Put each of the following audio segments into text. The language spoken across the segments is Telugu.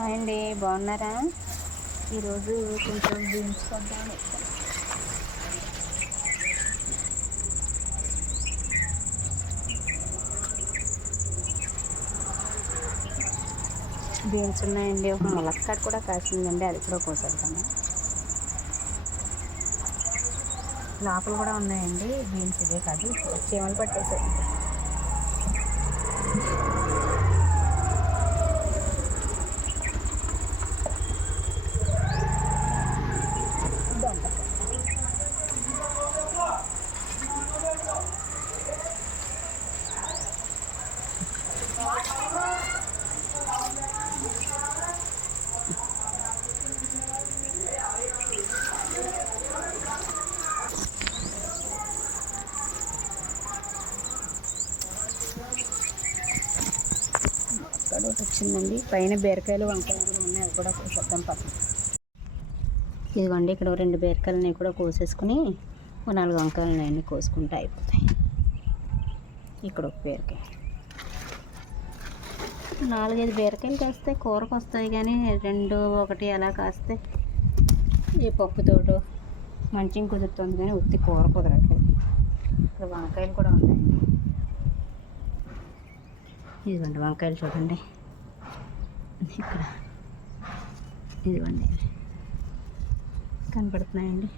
హాయ్ అండి, బాగున్నారా? ఈరోజు కొంచెం బీన్స్ కొద్దాం. బీన్స్ ఉన్నాయండి, ఒక ములక్కాడ కూడా కాసిందండి, అది కూడా కోసేద్దాము. లోపల కూడా ఉన్నాయండి బీన్స్, ఇదే కాదు చీమలు పట్టేసాయి. ఒకటి వచ్చిందండి. పైన బీరకాయలు వంకాయలు కూడా ఉన్నాయి, అవి కూడా కోసేద్దాం పక్కన. ఇదిగోండి, ఇక్కడ 2 బీరకాయలని కూడా కోసేసుకుని 4 వంకాయలు ఉన్నాయండి, కోసుకుంటే అయిపోతాయి. ఇక్కడ ఒక బీరకాయ, 4-5 బీరకాయలు కాస్తే కూరకు వస్తాయి, కానీ 2-1 అలా కాస్తే ఈ పప్పుతోటి మంచిగా కుదురుతుంది, కానీ ఉత్తి కూర కుదరట్లేదు. ఇక్కడ వంకాయలు కూడా ఉన్నాయండి. ఇదిగోండి వంకాయలు చూడండి, ఇక్కడ ఇదిగోండి కనపడుతున్నాయండి.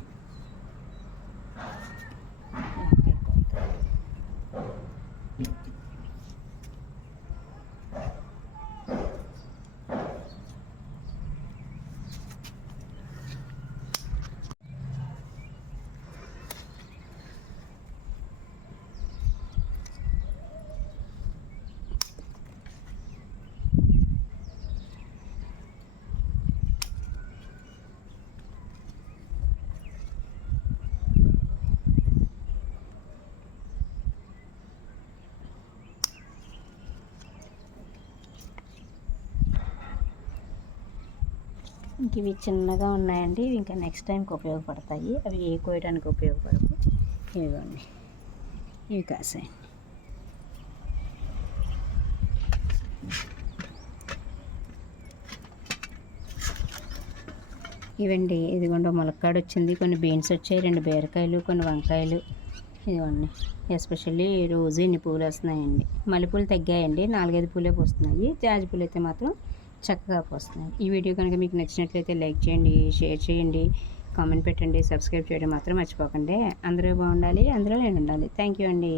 ఇంక ఇవి చిన్నగా ఉన్నాయండి, ఇంకా నెక్స్ట్ టైంకి ఉపయోగపడతాయి. అవి కోయడానికి ఉపయోగపడవు. ఇవ్వండి, ఇవి కాసాయి. ఇవండి, ఇదిగోండి ములక్కాడ వచ్చింది, కొన్ని బీన్స్ వచ్చాయి, 2 బీరకాయలు, కొన్ని వంకాయలు. ఇదిగోండి, ఎస్పెషల్లీ రోజు ఇన్ని పూలు వస్తున్నాయండి. మల్లెపూలు తగ్గాయండి, 4-5 పూలే పోస్తున్నాయి. జాజి పూలు అయితే మాత్రం చక్కగా పోస్తున్నాయి. ఈ వీడియో కనుక మీకు నచ్చినట్లయితే లైక్ చేయండి, షేర్ చేయండి, కామెంట్ పెట్టండి, సబ్స్క్రైబ్ చేయడం మాత్రం మర్చిపోకండి. అందరూ బాగుండాలి, అందులో నేను ఉండాలి. థ్యాంక్ యూ అండి.